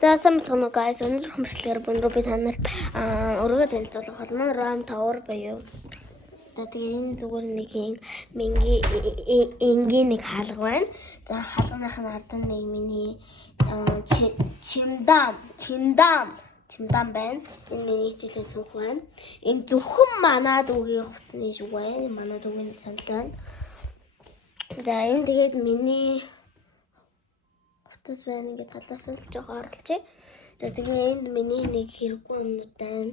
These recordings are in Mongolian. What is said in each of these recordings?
За сайн байна уу guys. Өнөөдөр хүмүүсээр өнөөдөр би танарт өргөд танилцуулах болно. RAM Tower буюу. За тэгээ энэ зүгээр нэг энгийн нэг хаалга байна. За хаалганых нь ард нь нэг миний чимдам байна. Энэ миний хичээлийн зүг байна. Энэ зөвхөн манад үгийн хувцсны зүг байна. Манад үгийн санал байна. За энэ тэгээд миний тус байна ингээд талаас нь жоохон орлоо. За тэгээ энд миний нэг хэрэггүй юмнууд байна.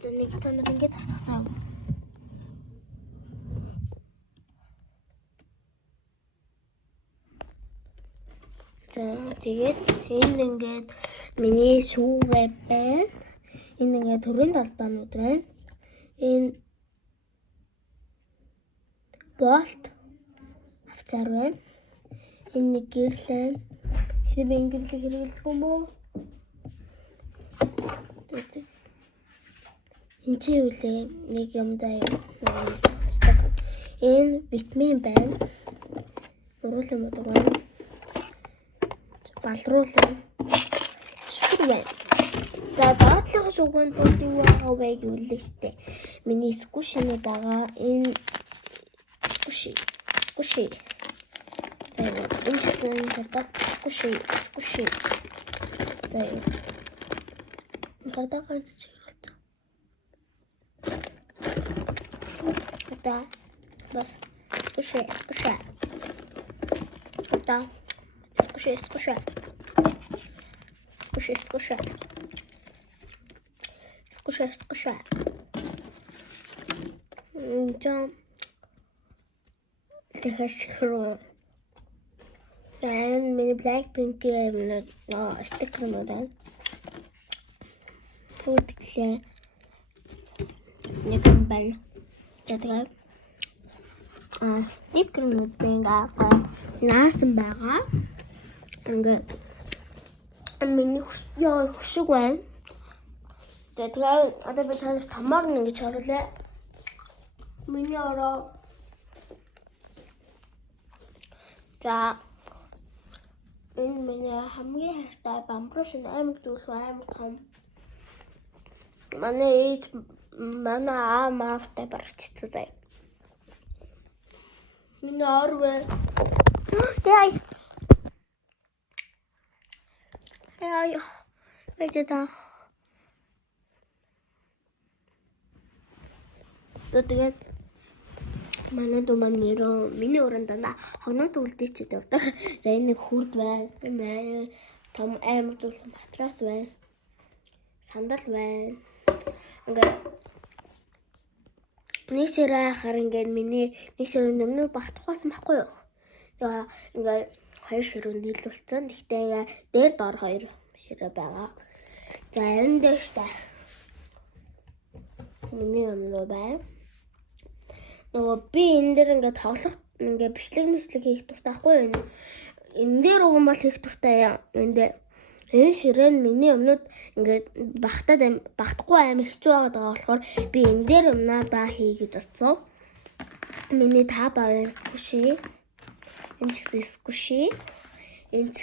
За нэг та нар ингээд харцгаа цаа. За тэгээд энд ингээд миний шүүгээ байна. Энд ингээд төрийн талбаанууд байна. Энэ болт авчаар байна. Энэ нэг гэрлэн би ингэрлэг хэрэглэдэг юм боо. Энд чи үлээ нэг юм даа. Энэ витамин байна. Уруулын мод байна. Балруулан. Шүр байна. За доотлох шүгэнд бол юу байгаа вэ гэвэл штэ. Миний скушны байгаа. Энэ скуши. За энэ чинь гэдэг скуши. За энэ ганц чиглэлт. Да. Бас скуши. Да. Скуши. Жам. Тэхэшрөө. Dan миний Blackpink юм стикер модал. Тутглээ. Нэг юм байна. Тэгээд стикер мод бинга наасан байгаа. Ингээд миний хөшиг байна. Тэгээд одоо би танаас томоор нэг гэж харуулъя. Миний ороо. За энэ миний хамгийн хайртай бамбрус амар зүйлгүй амар том. Манай аамаавтай барагчтай. Миний ор байна. Яа. Вэжэта. Тэгээд манай думан нэрөө миний өрөөнд дана хогноод үлдээчихэд явдаг. За энэ нэг хүрд байна. Энэ том амар зүйл матрас байна. Сандал байна. Ингээд нэг ширээ хахаар ингээд миний нэг ширээ нөмнө багтахсан байхгүй юу? Тэгээ ингээд хоёр ширээ нийлүүлсэн. Гэхдээ ингээд дээр доор хоёр ширээ байгаа. За энэ дэш та. Миний нөмнө байна. Нөгөө би энэ дээр ингээд тоглох ингээд бичлэг хийх дуртай байхгүй юу? Энэ дээр уг юм бол хийх дуртай энэ дээр. Энэ ширээ нь миний өмнөд ингээд багтахгүй амар хэцүү байгаа болохоор би энэ дээр юмнаа хийгээд утсан. Миний табаа скуши. Энэ ч скуши. Энэ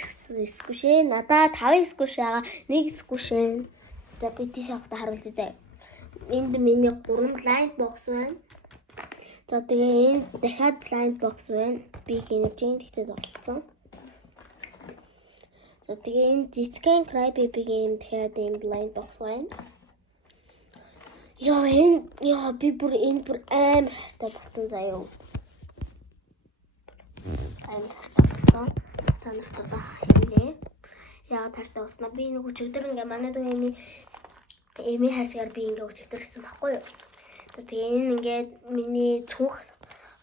скуши. Надаа 5 скуши байгаа. 1 скуши. За би тийш авахта харуулъя заа. Энд миний 3 blind box байна. За тэгээ энэ дахиад blind box байна. Би гинэжин тэгтээ зоолцсон. За тэгээ энэ жижигхэн Crybaby-гийн дахиад энэ blind box байна. Би бүр амар хайртай болсон заяа. Амар хайртай болсон. Та нарт хэлээ. Яагаад хайртай болсноо би нэг өчигдөр ингээ манайд эми хайрцгаар би ингээ өчигдөр хийсэн байхгүй юу? Тэгээ энэ ингээд миний цүнх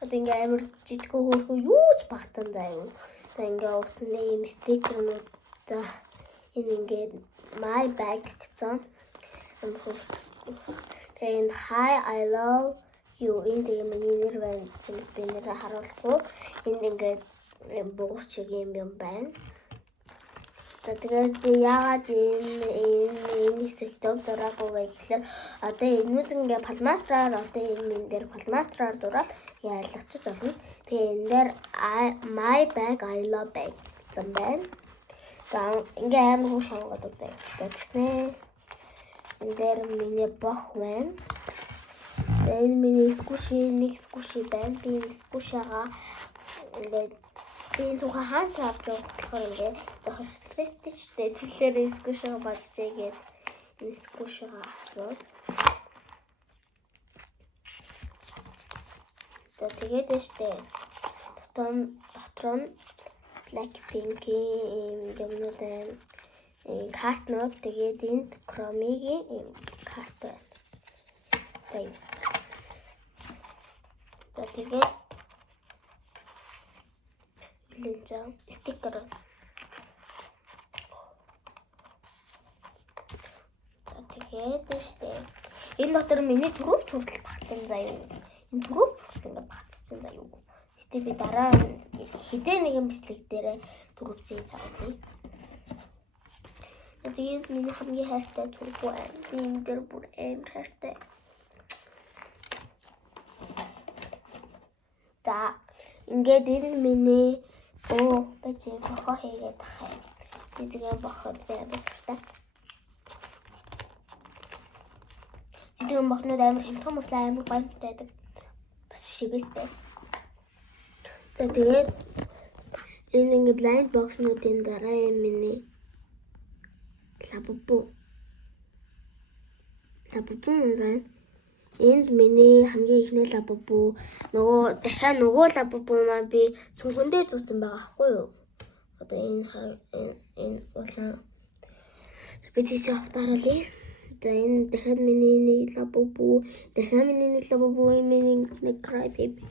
одоо ингээ амар жижиг хөөрхөө юу ч багтан заяа. За ингээ уусны юм стикернүүд за энэ ингээд my bag гэсэн. Тэгээ энэ hi I love you энэ тэгээ миний нэр байна. Би нэрээ харуулахгүй. Энд ингээд буурчиг юм байна. За тэгээд яагаад энэ хэсэг дов зураагүй вэ гэхээр одоо энэс ингээ палмастраар одоо энэ дээр палмастраар дураад ялгачиж болно. Тэгээ энэ дээр my bag I love bag гэсэн байна. За ингээ амар хүү шонгоод өгдөө. Энэ дээр миний бох байна. Энэ миний скуши нэг скуши байна. Би скушигаа ингээд би тухайн хаач авч явах болохоор ингээд жоохон стресстэй ч дээ. Тэгэхээр скушигаа бацчихгээд энэ скушигаа асуу. За тэгээд штэ. Дотор нь Blackpink юмнуудаа картнууд тэгээд энд Chromie-гийн карт байна. За тэгээд линза стикер. За тэгээд штэ. Энэ дотор миний түрүүч хүртэл багтсан заяа. Энэ түрүүч хүртэл ингээд багтсан заяа. Гэтэ би дараа хідээ нэгэн бичлэг дээр түрүүцээ заавал. Тэгээд миний хамгийн хайртай зураг байна. Би энэ дээр бүр амар хайртай. За ингээд энэ миний бачи бохоо хийгээд тахаа. Зэзгээ бохоод байна та. Зэзгээ бохнод амар хэмтэн мөртлөө амар гомдтой байдаг. Бас шивэстэй. За тэгээд энэ ингээ blind box-нуудын дараа миний лабубу байна. Энд миний хамгийн ихний лабубу нөгөө лабубу маань би цүнхэндээ зүүсэн байгаа хгүй юу? Одоо энэ улаан би тийш автаарлаа. За энэ дахиад миний нэг лабубу, миний нэг crybaby.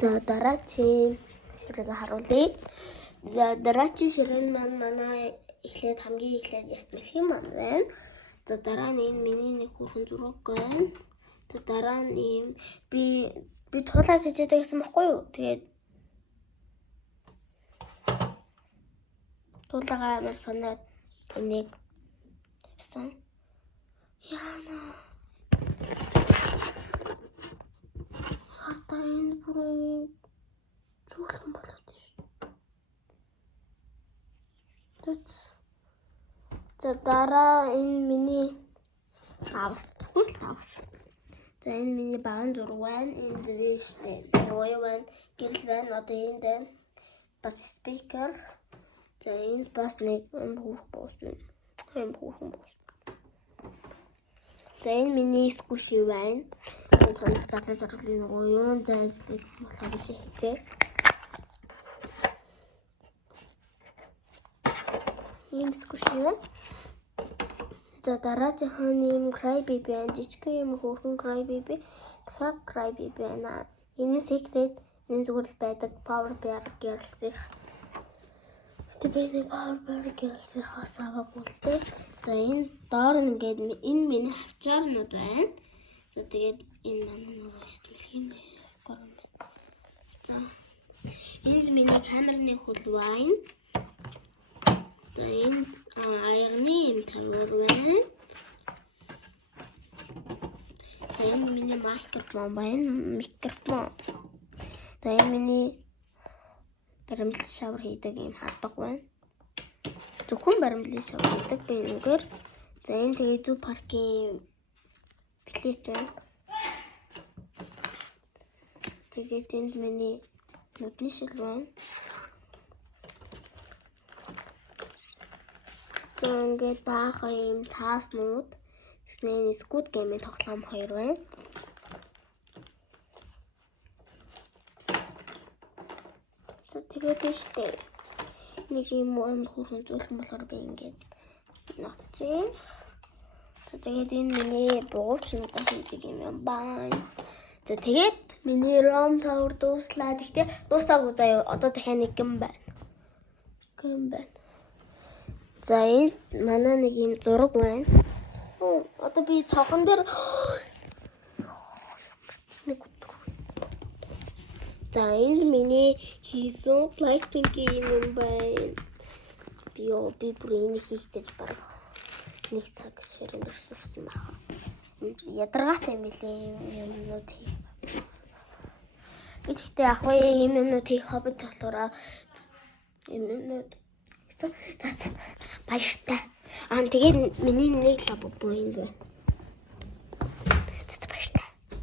За дараагийн ширээгээ харуулъя. За дараагийн ширээн маань манай хамгийн эхлээд ясмэлхэн маань байна. За дараа нь энэ миний нэг хүрхэн зураг байна. За дараа нь ийм би туулаад хийдэг гэсэн баггүй юу? Тэгээд туулаагаа амар санаад энийг тавьсан. Яна. Хартаа энэ бүрийн зурхан болоод шүү. За дараа энэ миний авс. За энэ миний баган зураг байна. Энэ дэвштэй. Нөгөө юу байна? Гэрэл байна. Одоо энд байна. Бас спикер. За энд бас нэг хүүхэн боос байна. За энэ миний скуши байна. Энэ тоног задлаж оруулын нөгөө юу зайлсхийсэн болохоор биш хэзээ. Ийм скуши байна. За дараагийн юм crybaby байна. Жижиг юм хөөрхөн crybaby. Дахиад crybaby байна. Энэ secret энэ зүгээр л байдаг Power Bear Girls-ийн. Тэбэний Power Bear Girls-ийн хасааваг үлдээ. За энэ доор нь ингээд энэ миний хавчаарнууд байна. За тэгээд энэ манай нөгөө стилхэн байна. За энэ миний камерны хөл байна. За энэ аягны юм тавар байна. За энэ миний микрофон байна. За энэ миний баримтлал шавар хийдэг юм хатдаг байна. Зөвхөн баримтлал шавар хийдэг би энэгээр. За энэ тэгээ зүү паркийн плет байна. Тэгээд энд миний нүдний шил байна. За ингээд баахан юм цааснууд. Тэгснэ Squid Game-ийн тоглоом 2 байна. За тэгээд штэ нэг юм амар хурдан зүйлхэн болохоор би ингээд нотцээ. За тэгээд энэ миний буугчнуудаа хийдэг юм байна. За тэгээд миний ROM Tower дууслаа. Гэхдээ дуусаагүй заяа. Одоо дахиад нэг юм байна. За энэ манай нэг юм зураг байна. Одоо би цонхон дээр за энэ миний хийсэн Blackpink-ийн юм байна. Би бүр энийг хийх гэж баг нэг цаг ширэн дурссан байна. Ядаргаатай юм билээ юмнууд хийх. Би тэгтээ ах уу юмнууд хийх хоббит болохоор юмнууд За баяртай. Аа тэгээд миний нэг лабо энэ байна.